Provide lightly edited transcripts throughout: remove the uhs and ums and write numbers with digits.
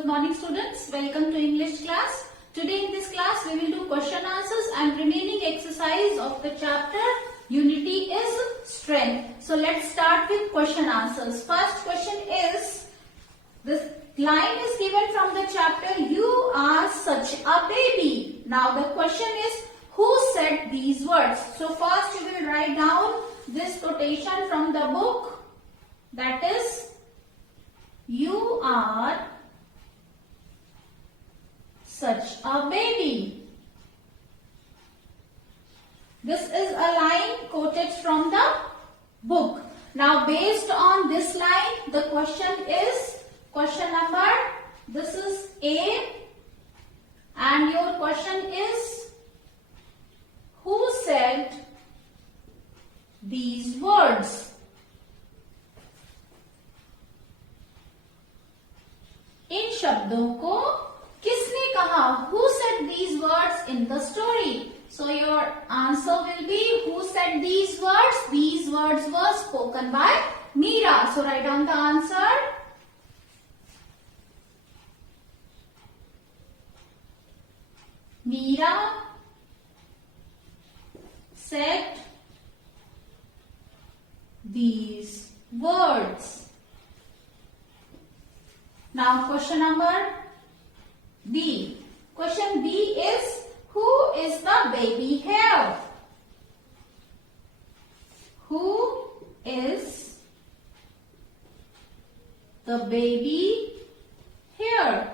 Good morning students. Welcome to English class. Today in this class we will do question answers and remaining exercise of the chapter Unity is Strength. So let's start with question answers. First question is, this line is given from the chapter You Are Such a Baby. Now the question is, who said these words? So first you will write down this quotation from the book, that is, you are such a baby. This is a line quoted from the book. Now based on this line, the question is, question number, this is A, and your question is, who said these words? इन शब्दों को किसने कहा? Who said these words in the story? So your answer will be, who said these words? These words were spoken by Meera. So write down the answer. Meera said these words. Now question number B. Question B is, who is the baby here? Who is the baby here?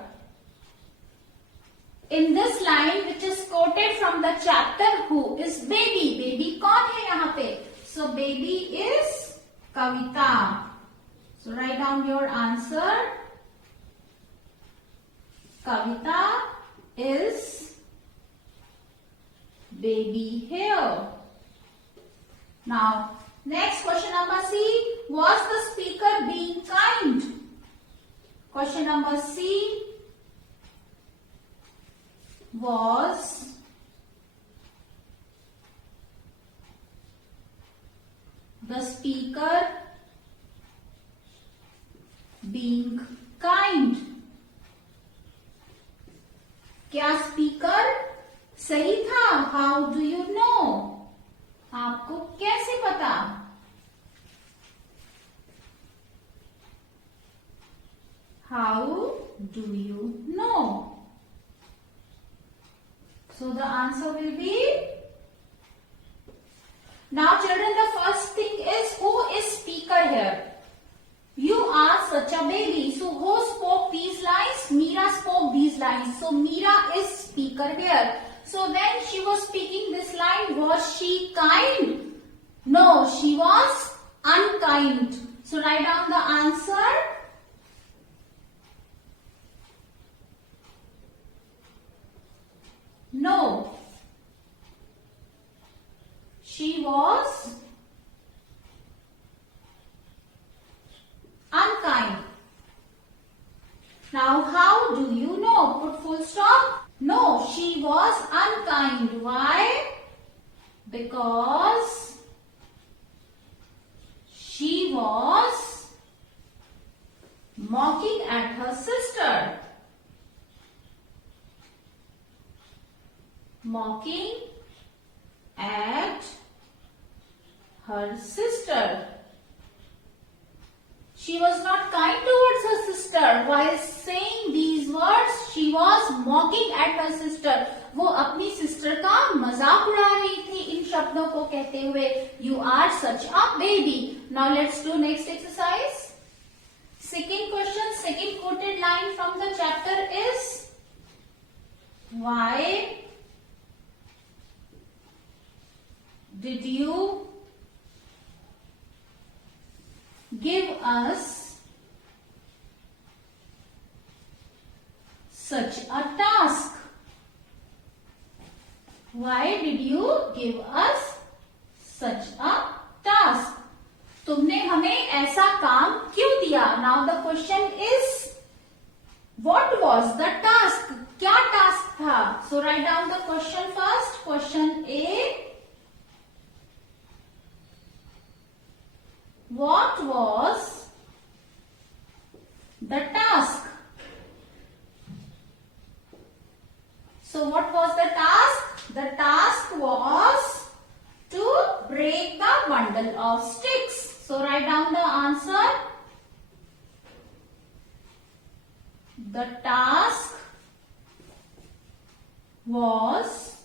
In this line which is quoted from the chapter, who is baby? Baby कौन है यहाँ पे? So baby is Kavita. So write down your answer. Kavita is baby here. Now, next question number C. Was the speaker being kind? Question number C. Was the speaker being kind? क्या speaker सही था? How do you know? आपको कैसे पता? How do you know? So the answer will be, now children, the first thing is, who is speaker here? You are such a baby. So who spoke these lines? Meera spoke these lines. So Meera is speaker here. So when she was speaking this line, was she kind? No, she was unkind. So write down the answer. No, she was unkind. Now how do you know? Put full stop. No, she was unkind. Why? Because she was mocking at her sister. Mocking at her sister. She was not kind towards her sister. While saying these words, she was mocking at her sister. वो अपनी sister का मजाक उड़ा रही थी इन शब्दों को कहते हुए. You are such a baby. Now let's do next exercise. Second question, second quoted line from the chapter is, why did you give us such a task? Why did you give us such a task? तुमने हमें ऐसा काम क्यों दिया? Now the question is, what was the task? क्या task था? So write down the question first. Question A. What was the task? So what was the task? The task was to break the bundle of sticks. So write down the answer. The task was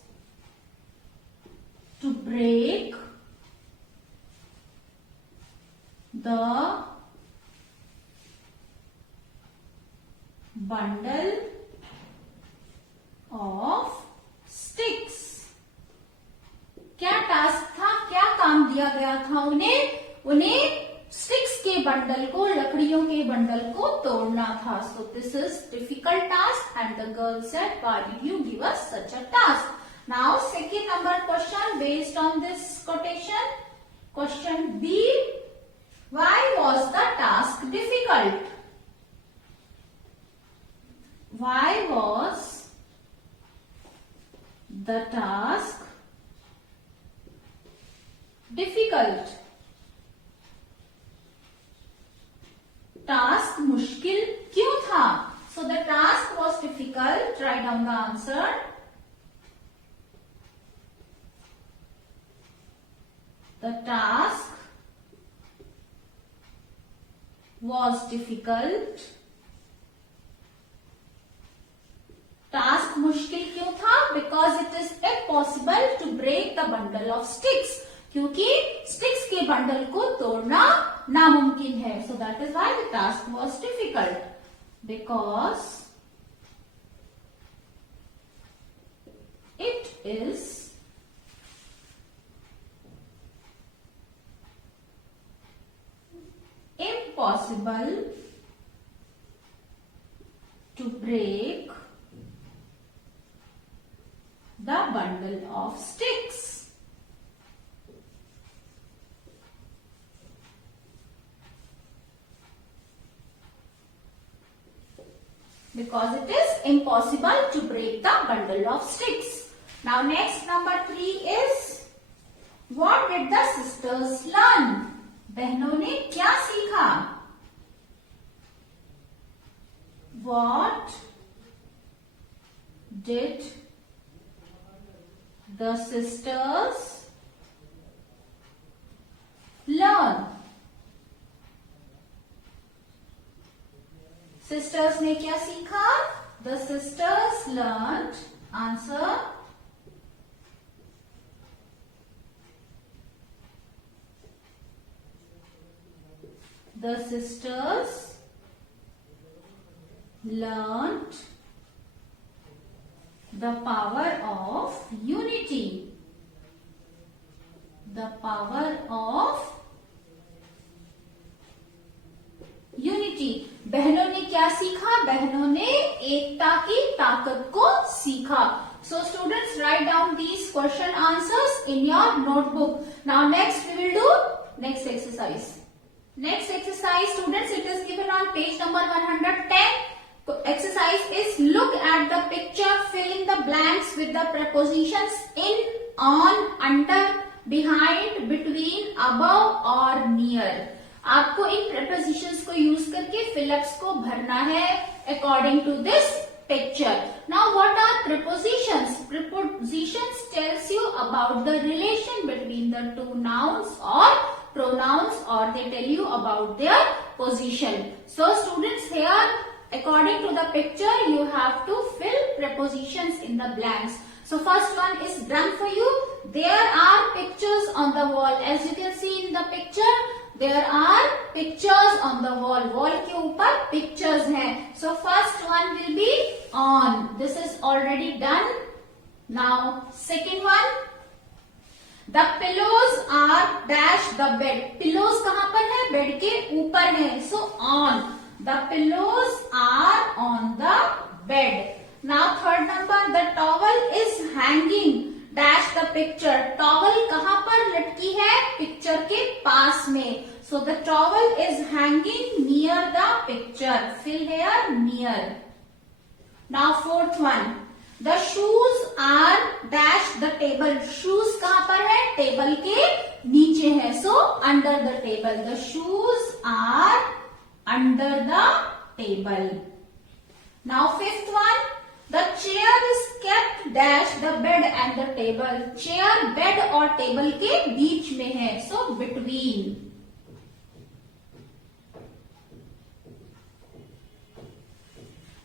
to break the bundle of sticks. क्या task था, क्या काम दिया गया था उन्हें sticks के bundle को, लकड़ियों के बंडल को तोड़ना था. So this is difficult task and the girl said, why did you give us such a task? Now second number question based on this quotation. Question B, why was the task difficult? Why was the task difficult? Task मुश्किल क्यों था? So the task was difficult. Write down the answer. The task was difficult. Task मुश्किल क्यों था? Because it is impossible to break the bundle of sticks. क्योंकि sticks के bundle को तोड़ना नामुमकिन है. So that is why the task was difficult. Because it is impossible to break the bundle of sticks. Because it is impossible to break the bundle of sticks. Now next number 3 is, what did the sisters learn? बहनों ने क्या सीखा? What did the sisters learn? Sisters ने क्या सीखा? The sisters learned. Answer. The sisters learned the power of unity. The power of unity. बहनों ने क्या सीखा? बहनों ने एकता की ताकत को सीखा. So students, write down these question answers in your notebook. Now next we will do next exercise. Next exercise, students, it is given on page number 110. Exercise is, look at the picture, fill in the blanks with the prepositions in, on, under, behind, between, above और near. आपको इन prepositions को use करके fill-ups को भरना है according to this picture. Now what are prepositions? Prepositions tells you about the relation between the two nouns or pronouns, or they tell you about their position. So students, here according to the picture you have to fill prepositions in the blanks. So first one is done for you. There are pictures on the wall. As you can see in the picture, there are pictures on the wall. Wall के ऊपर pictures हैं. So first one will be on. This is already done. Now second one. The pillows are dash the bed. Pillows कहाँ पर है? Bed के ऊपर है. So on. The pillows are on the bed. Now third number. The towel is hanging dash the picture. Towel कहाँ पर लटकी है? पिक्चर के पास में. So the towel is hanging near the picture. Fill here near. Now fourth one. The shoes are dash the table. Shoes कहाँ पर है? Table के नीचे है. So under the table. The shoes are under the table. Now fifth one. The chair is kept dash the bed and the table. Chair bed और table के बीच में है, so between.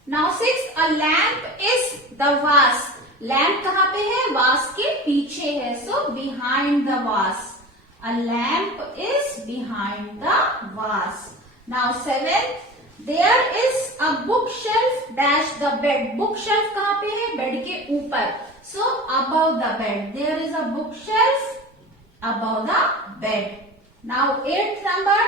Now sixth, a lamp is the vase. Lamp कहाँ पे है? Vase के पीछे है, so behind the vase. A lamp is behind the vase. Now seventh, there is a bookshelf dash the bed. Bookshelf कहाँ पे है? Bed के ऊपर. So above the bed. There is a bookshelf above the bed. Now eighth number,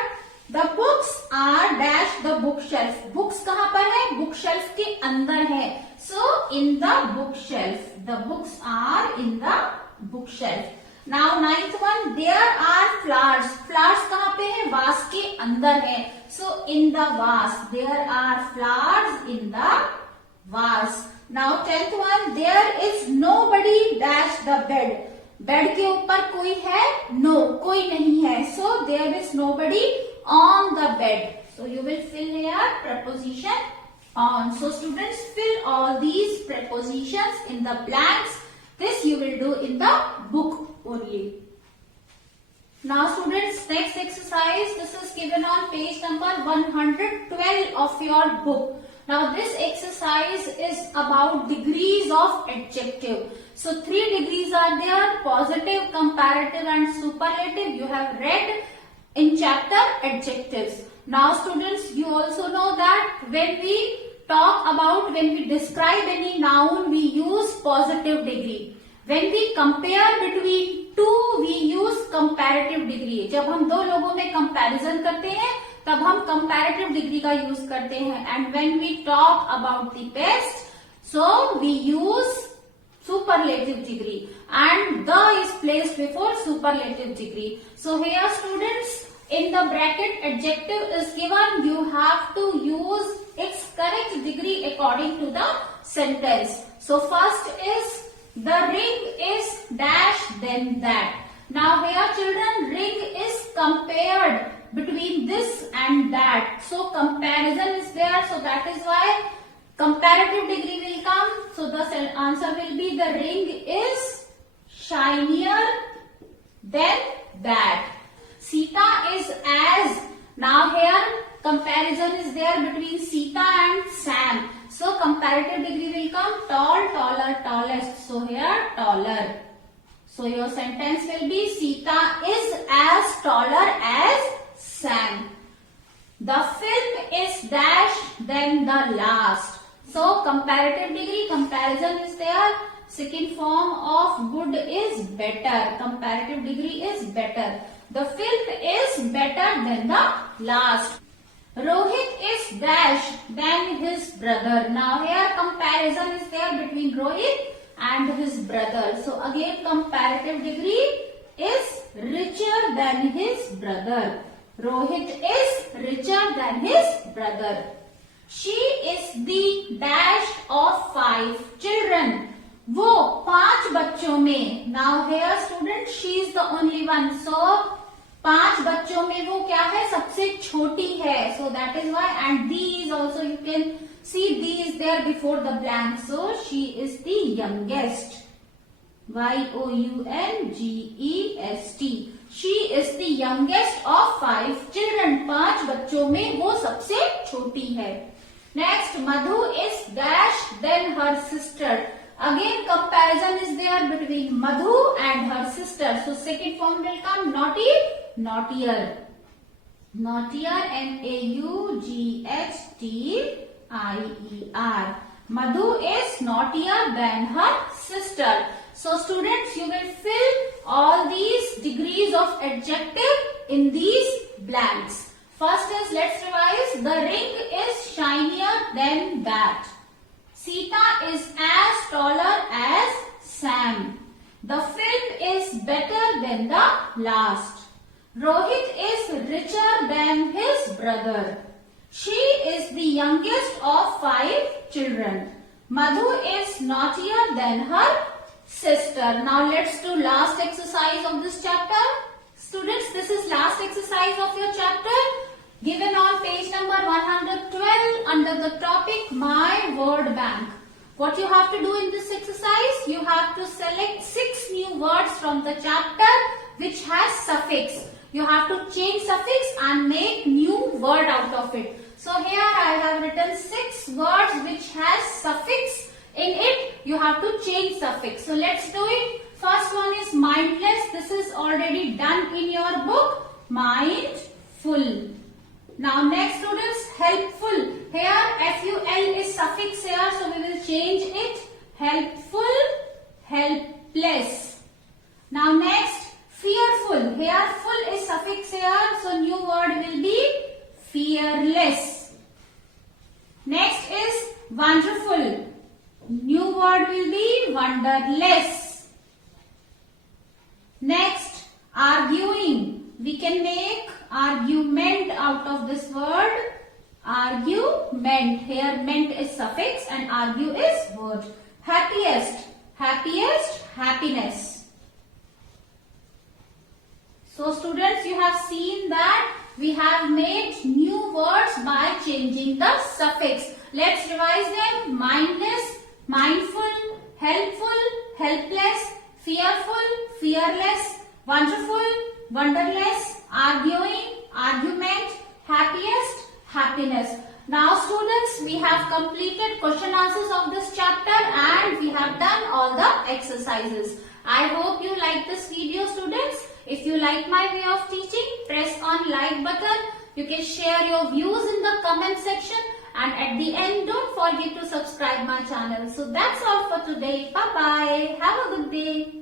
the books are dash the bookshelf. Books कहाँ पर है? Bookshelf के अंदर है. So in the bookshelf. The books are in the bookshelf. Now ninth one, there are flowers. Flowers कहाँ पे है? Vase के अंदर है. So in the vase. There are flowers in the vase. Now tenth one, there is nobody dash the bed. Bed के ऊपर कोई है? No, कोई नहीं है. So there is nobody on the bed. So you will fill here preposition on. So students, fill all these prepositions in the blanks. This you will do in the book only. Now students, next exercise, this is given on page number 112 of your book. Now this exercise is about degrees of adjective. So 3 degrees are there: positive, comparative and superlative. You have read in chapter adjectives. Now students, you also know that when we describe any noun, we use positive degree. When we compare between two, we use comparative degree. जब हम दो लोगों में comparison करते हैं, तब हम comparative degree का use करते हैं. And when we talk about the best, so we use superlative degree. And the is placed before superlative degree. So here students, in the bracket adjective is given, you have to use its correct degree according to the sentence. So first is, the ring is dash then that. Now here children, ring is compared between this and that. So comparison is there, so that is why comparative degree will come. So the answer will be, the ring is shinier than that. Sita is as. Now here comparison is there between Sita and Sam. So comparative degree will come, tall, taller, tallest. So here taller. So your sentence will be, Sita is as taller as Sam. The film is dash then the last. So comparative degree, comparison is there. Second form of good is better. Comparative degree is better. The film is better than the last. Rohit is dash than his brother. Now here comparison is there between Rohit and his brother. So again comparative degree is richer than his brother. Rohit is richer than his brother. She is the dash of 5 children. वो 5 बच्चों में. Now here student, she is the only one. So 5 बच्चों में वो क्या है? सबसे छोटी है. So that is why. And these also you can see, D is there before the blank. So she is the youngest. Y-O-U-N-G-E-S-T. She is the youngest of 5 children. 5 बच्चों में वो सबसे छोटी है. Next, Madhu is dash then her sister. Again comparison is there between Madhu and her sister. So second form will come, naughty, naughtier. Naughtier, N-A-U-G-H-T-I-E-R. Madhu is naughtier than her sister. So students, you will fill all these degrees of adjective in these blanks. First is, let's revise. The ring is shinier than that. Sita is as taller as Sam. The film is better than the last. Rohit is richer than his brother. She is the youngest of 5 children. Madhu is naughtier than her sister. Now let's do last exercise of this chapter. Students, this is last exercise of your chapter, given on page number 112 under the topic My Word Bank. What you have to do in this exercise? You have to select 6 new words from the chapter which has suffix. You have to change suffix and make new word out of it. So here I have written 6 words which has suffix in it. You have to change suffix. So let's do it. First one is mindless. This is already done in your book. Mindful. Now next students, helpful. Here FUL is suffix here, so we will change it. Helpful, helpless. Now next, fearful. Here full is suffix here, so new word will be fearless. Next is wonderful. New word will be wonderless. Next, arguing. We can make argument out of this word. Argument. Here ment is suffix and argue is word. Happiest. Happiest, happiness. So students, you have seen that we have made new words by changing the suffix. Let's revise them. Mindless, mindful, helpful, helpless, fearful, fearless, wonderful, wonderless, arguing, argument, happiest, happiness. Now students, we have completed question answers of this chapter and we have done all the exercises. I hope you like this video students. If you like my way of teaching, press on like button. You can share your views in the comment section, and at the end don't forget to subscribe my channel. So that's all for today. Bye bye. Have a good day.